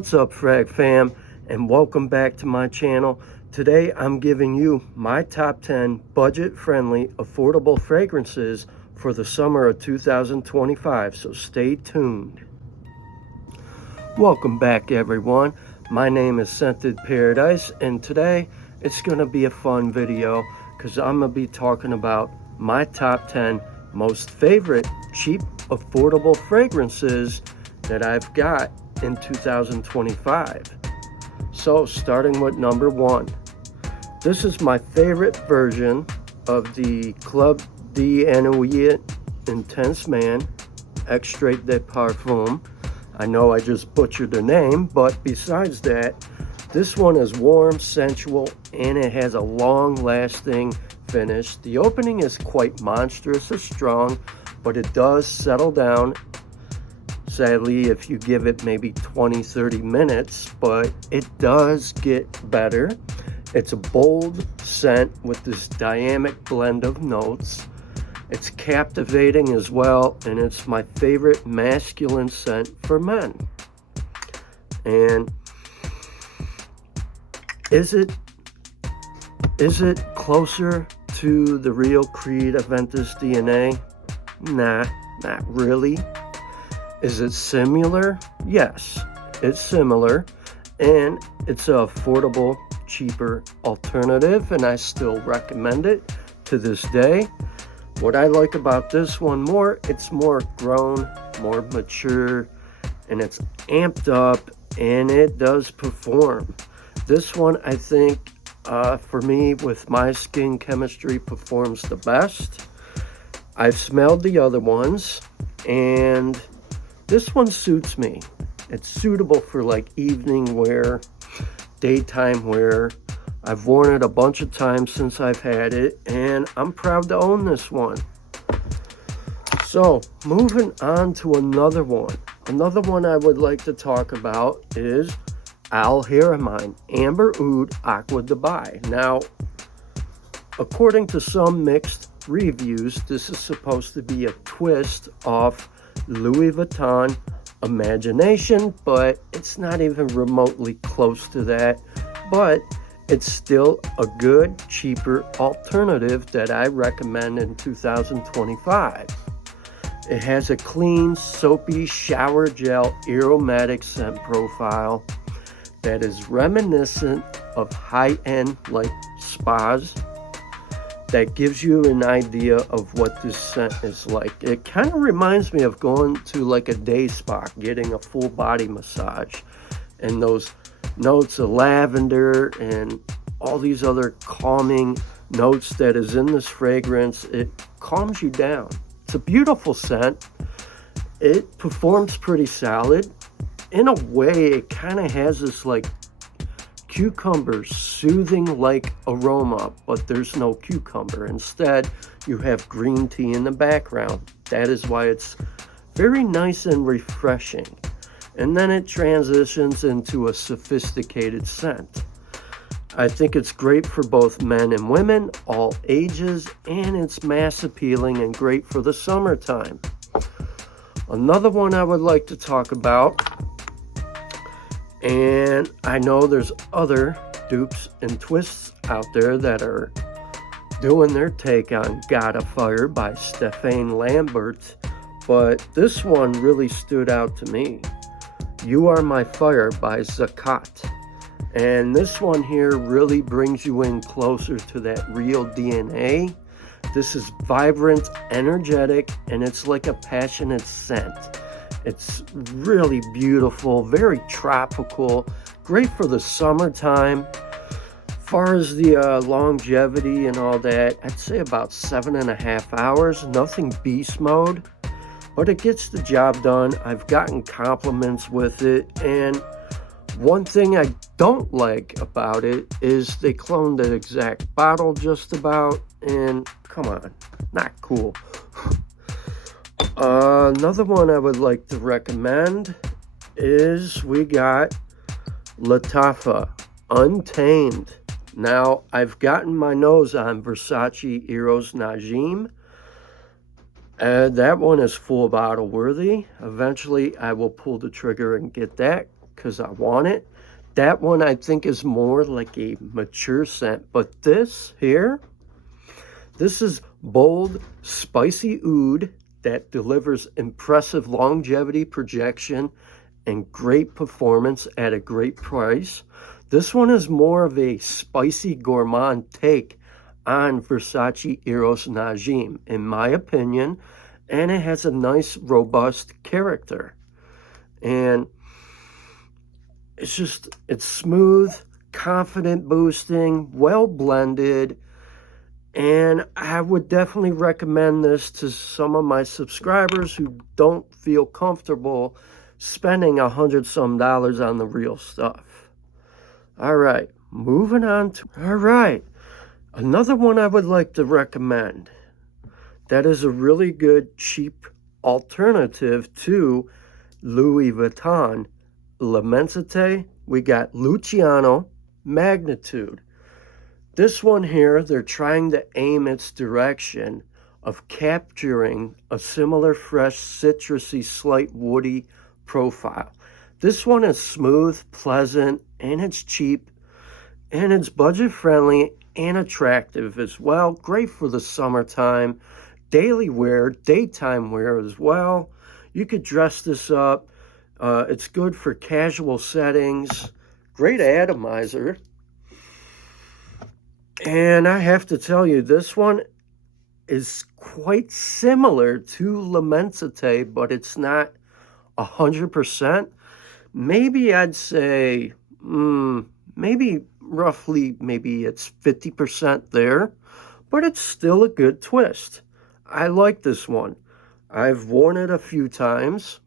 What's up, Frag fam, and welcome back to my channel. Today I'm giving you my top 10 budget-friendly, affordable fragrances for the summer of 2025, so stay tuned. Welcome back, everyone. My name is Scented Paradise, and today it's going to be a fun video because I'm going to be talking about my top 10 most favorite cheap, affordable fragrances that I've got in 2025. So starting with number 1, this is my favorite version of the Club de Nuit Intense Man Extrait de Perfume. I know I just butchered the name, but besides that, this one is warm, sensual, and it has a long-lasting finish. The opening is quite monstrous or strong, but it does settle down, sadly, if you give it maybe 20-30 minutes, but it does get better. It's a bold scent with this dynamic blend of notes. It's captivating as well, and it's my favorite masculine scent for men. And is it closer to the real Creed Aventus DNA? Nah, not really. Is it similar? Yes, it's similar, and it's an affordable, cheaper alternative, and I still recommend it to this day. What I like about this one more, it's more grown, more mature, and it's amped up, and it does perform. This one, I think, for me, with my skin chemistry, performs the best. I've smelled the other ones, and this one suits me. It's suitable for like evening wear, daytime wear. I've worn it a bunch of times since I've had it, and I'm proud to own this one. So, moving on to another one. Another one I would like to talk about is Haramain Amber Oud Aqua Dubai. Now, according to some mixed reviews, this is supposed to be a twist off Louis Vuitton Imagination, but it's not even remotely close to that. But it's still a good, cheaper alternative that I recommend in 2025. It has a clean, soapy shower gel aromatic scent profile that is reminiscent of high-end like spas, that gives you an idea of what this scent is like. It kind of reminds me of going to like a day spa, getting a full body massage, and those notes of lavender and all these other calming notes that is in this fragrance. It calms you down. It's a beautiful scent. It performs pretty solid. In a way, it kind of has this like cucumber soothing like aroma, but there's no cucumber. Instead, you have green tea in the background. That is why it's very nice and refreshing. And then it transitions into a sophisticated scent. I think it's great for both men and women, all ages, and it's mass appealing and great for the summertime. Another one I would like to talk about, and I know there's other dupes and twists out there that are doing their take on Got a Fire by Stéphane Lambert, but this one really stood out to me. You Are My Fire by Zakat. And this one here really brings you in closer to that real DNA. This is vibrant, energetic, and it's like a passionate scent. It's really beautiful, very tropical, great for the summertime. As far as the longevity and all that, I'd say about 7.5 hours, nothing beast mode, but it gets the job done. I've gotten compliments with it, and one thing I don't like about it is they cloned the exact bottle just about, and come on, not cool. Another one I would like to recommend is we got Latafa Untamed. Now, I've gotten my nose on Versace Eros Najim. That one is full bottle worthy. Eventually, I will pull the trigger and get that because I want it. That one I think is more like a mature scent. But this here, this is bold, spicy oud that delivers impressive longevity, projection, and great performance at a great price. This one is more of a spicy gourmand take on Versace Eros Najim, in my opinion, and it has a nice, robust character. And it's smooth, confident boosting, well blended, and I would definitely recommend this to some of my subscribers who don't feel comfortable spending $100-some on the real stuff. All right, moving on to, all right, another one I would like to recommend that is a really good, cheap alternative to Louis Vuitton L'Immensité. We got Lucianno Magnitude. This one here, they're trying to aim its direction of capturing a similar fresh, citrusy, slight woody profile. This one is smooth, pleasant, and it's cheap, and it's budget friendly and attractive as well. Great for the summertime, daily wear, daytime wear as well. You could dress this up. It's good for casual settings. Great atomizer. And I have to tell you, this one is quite similar to L'Immensité, but it's not 100%. Maybe I'd say, maybe roughly, maybe it's 50% there, but it's still a good twist. I like this one. I've worn it a few times.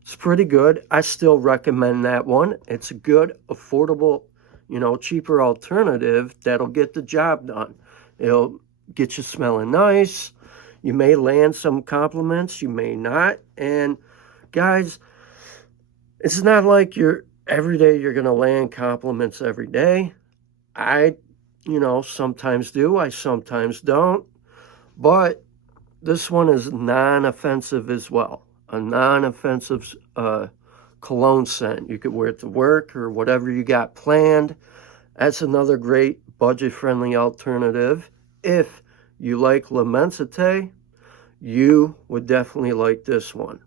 It's pretty good. I still recommend that one. It's a good, affordable, cheaper alternative that'll get the job done. It'll get you smelling nice. You may land some compliments, you may not. And guys, it's not like every day you're going to land compliments every day. I, sometimes do. I sometimes don't. But this one is non-offensive as well. A non-offensive cologne scent. You could wear it to work or whatever you got planned. That's another great budget-friendly alternative. If you like L'Immensité, you would definitely like this one.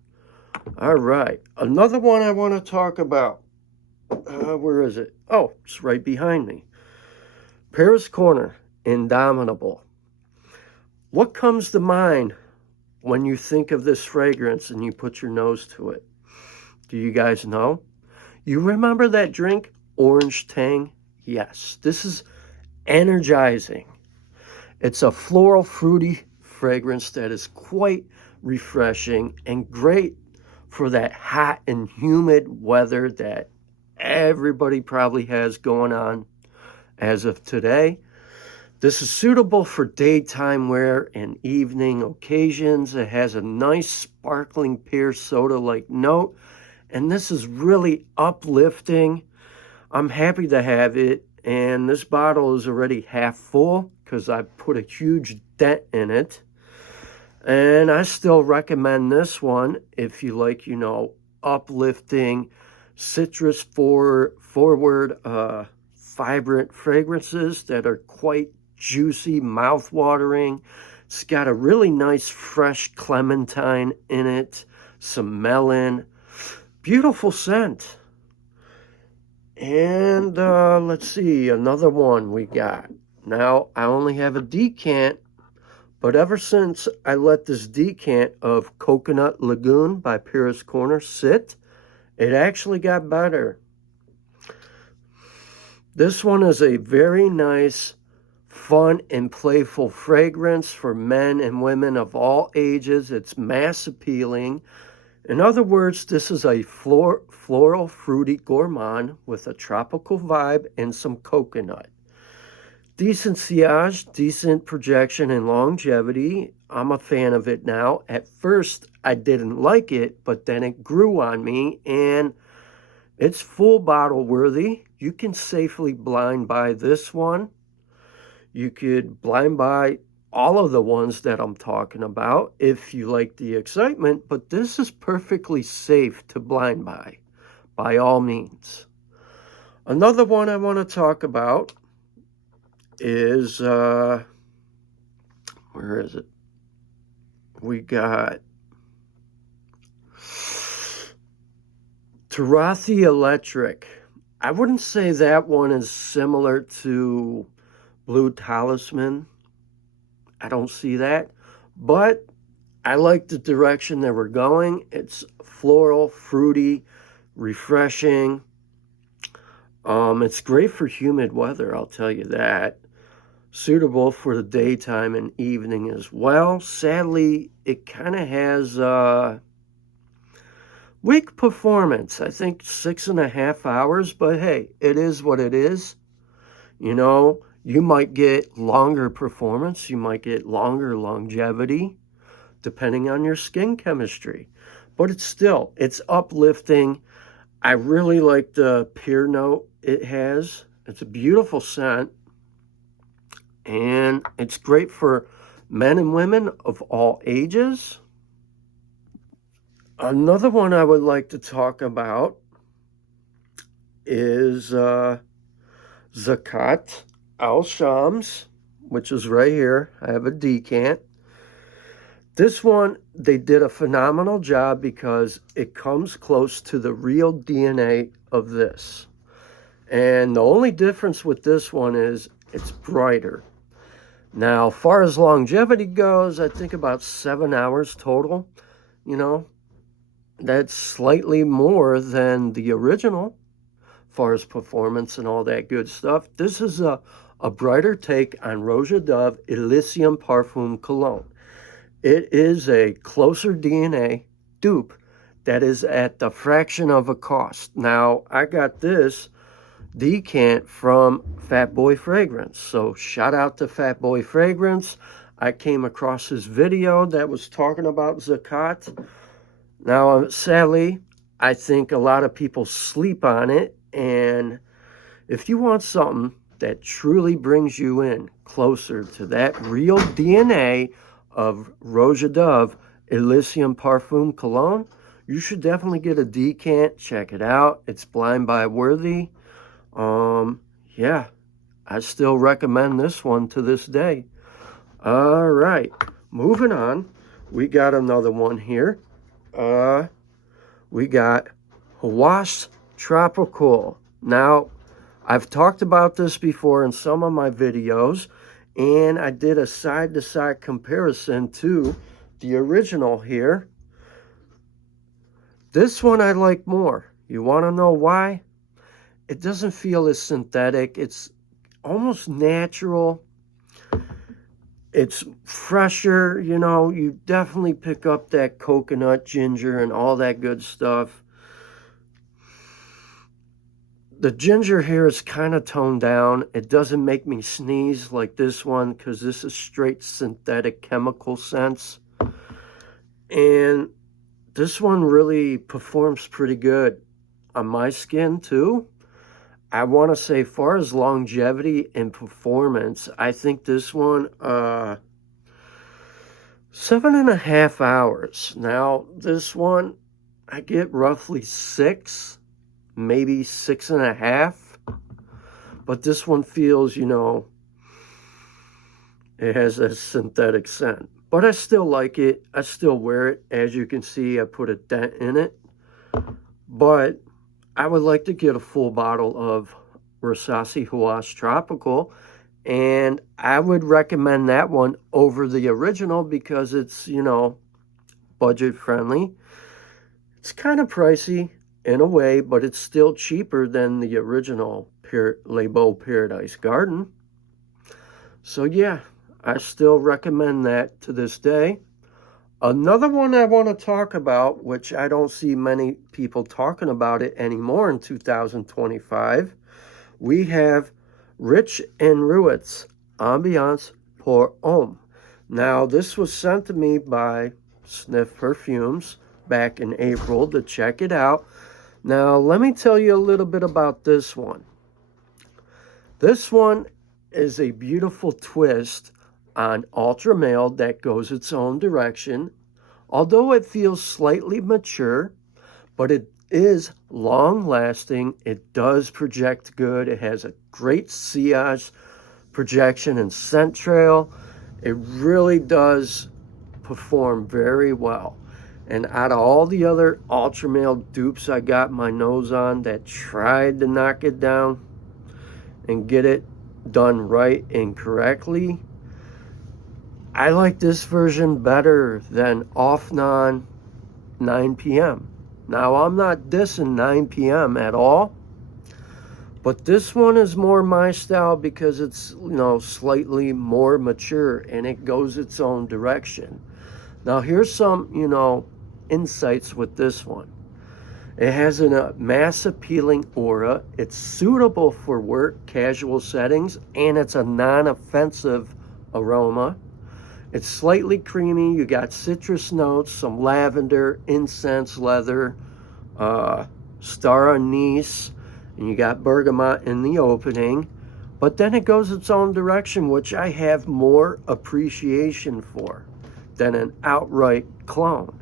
All right, another one I want to talk about. Where is it? Oh, it's right behind me. Paris Corner, Imdomitable. What comes to mind when you think of this fragrance and you put your nose to it? Do you guys know? You remember that drink, Orange Tang? Yes, this is energizing. It's a floral, fruity fragrance that is quite refreshing and great for that hot and humid weather that everybody probably has going on as of today. This is suitable for daytime wear and evening occasions. It has a nice sparkling pear soda-like note, and this is really uplifting. I'm happy to have it, and this bottle is already half full because I put a huge dent in it. And I still recommend this one if you like, uplifting, citrus forward, vibrant fragrances that are quite juicy, mouth-watering. It's got a really nice fresh clementine in it, some melon. Beautiful scent. And let's see, another one we got. Now, I only have a decant, but ever since I let this decant of Coconut Lagoon by Paris Corner sit, it actually got better. This one is a very nice, fun, and playful fragrance for men and women of all ages. It's mass appealing. In other words, this is a floral, fruity gourmand with a tropical vibe and some coconut. Decent sillage, decent projection and longevity. I'm a fan of it now. At first, I didn't like it, but then it grew on me, and it's full bottle worthy. You can safely blind buy this one. You could blind buy all of the ones that I'm talking about if you like the excitement, but this is perfectly safe to blind buy. by all means. Another one I want to talk about is, where is it? We got Rasi Electric. I wouldn't say that one is similar to Blue Talisman. I don't see that. But I like the direction that we're going. It's floral, fruity, refreshing. It's great for humid weather, I'll tell you that. Suitable for the daytime and evening as well. Sadly, it kind of has weak performance. I think 6.5 hours, but hey, it is what it is. You know, you might get longer performance. You might get longer longevity, depending on your skin chemistry. But it's uplifting. I really like the pear note it has. It's a beautiful scent. And it's great for men and women of all ages. Another one I would like to talk about is Zakat Al Shams, which is right here. I have a decant. This one, they did a phenomenal job because it comes close to the real DNA of this. And the only difference with this one is it's brighter. Now, as far as longevity goes, I think about 7 hours total. You know, that's slightly more than the original, as far as performance and all that good stuff. This is a brighter take on Roja Dove Elysium Parfum Cologne. It is a closer DNA dupe that is at the fraction of a cost. Now, I got this decant from Fat Boy Fragrance. So shout out to Fat Boy Fragrance. I came across his video that was talking about Zakat. Now, sadly, I think a lot of people sleep on it. And if you want something that truly brings you in closer to that real DNA of Roja Dove Elysium Parfum Cologne, you should definitely get a decant. Check it out. It's blind buy worthy. Yeah, I still recommend this one to this day. All right, moving on. We got another one here. We got Hawas Tropical. Now, I've talked about this before in some of my videos, and I did a side-to-side comparison to the original here. This one I like more. You want to know why? It doesn't feel as synthetic. It's almost natural. It's fresher, you know. You definitely pick up that coconut, ginger, and all that good stuff. The ginger here is kind of toned down. It doesn't make me sneeze like this one because this is straight synthetic chemical scents. And this one really performs pretty good on my skin too. I want to say, far as longevity and performance, I think this one, 7.5 hours. Now, this one, I get roughly 6, maybe 6.5. But this one feels, you know, it has a synthetic scent. But I still like it. I still wear it. As you can see, I put a dent in it. But I would like to get a full bottle of Rasasi Hawas Tropical, and I would recommend that one over the original because it's, you know, budget friendly. It's kind of pricey in a way, but it's still cheaper than the original Beau Paradise Garden. So yeah, I still recommend that to this day. Another one I want to talk about, which I don't see many people talking about it anymore in 2025, we have Rich and Ruet's Ambiance pour Homme. Now, this was sent to me by Sniff Perfumes back in April to check it out. Now, let me tell you a little bit about this one. This one is a beautiful twist on Ultra Male that goes its own direction. Although it feels slightly mature, but it is long lasting. It does project good. It has a great sillage projection and scent trail. It really does perform very well. And out of all the other ultra male dupes I got my nose on that tried to knock it down and get it done right and correctly, I like this version better than Off Non 9 p.m. Now, I'm not dissing 9 p.m. at all, but this one is more my style because it's, slightly more mature and it goes its own direction. Now, here's some, insights with this one. It has a mass appealing aura. It's suitable for work, casual settings, and it's a non-offensive aroma. It's slightly creamy. You got citrus notes, some lavender, incense, leather, star anise, and you got bergamot in the opening. But then it goes its own direction, which I have more appreciation for than an outright clone.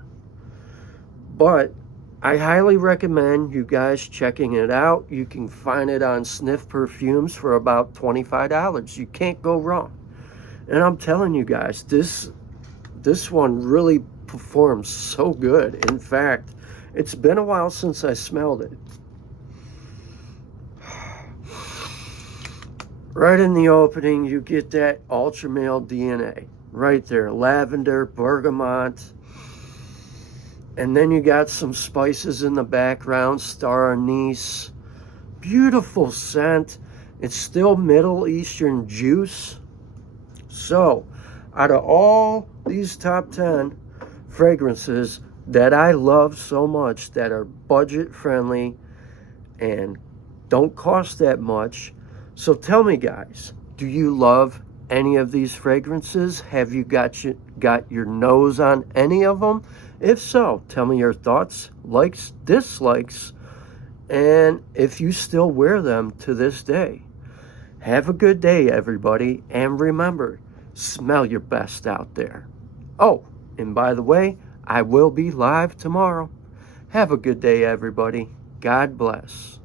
But I highly recommend you guys checking it out. You can find it on Sniff Perfumes for about $25. You can't go wrong. And I'm telling you guys, this one really performs so good. In fact, it's been a while since I smelled it. Right in the opening, you get that ultra male DNA. Right there, lavender, bergamot. And then you got some spices in the background, star anise. Beautiful scent. It's still Middle Eastern juice. So, out of all these top 10 fragrances that I love so much, that are budget friendly and don't cost that much, so tell me guys, do you love any of these fragrances? Have you got your nose on any of them? If so, tell me your thoughts, likes, dislikes, and if you still wear them to this day. Have a good day, everybody, and remember, smell your best out there. Oh, and by the way, I will be live tomorrow. Have a good day, everybody. God bless.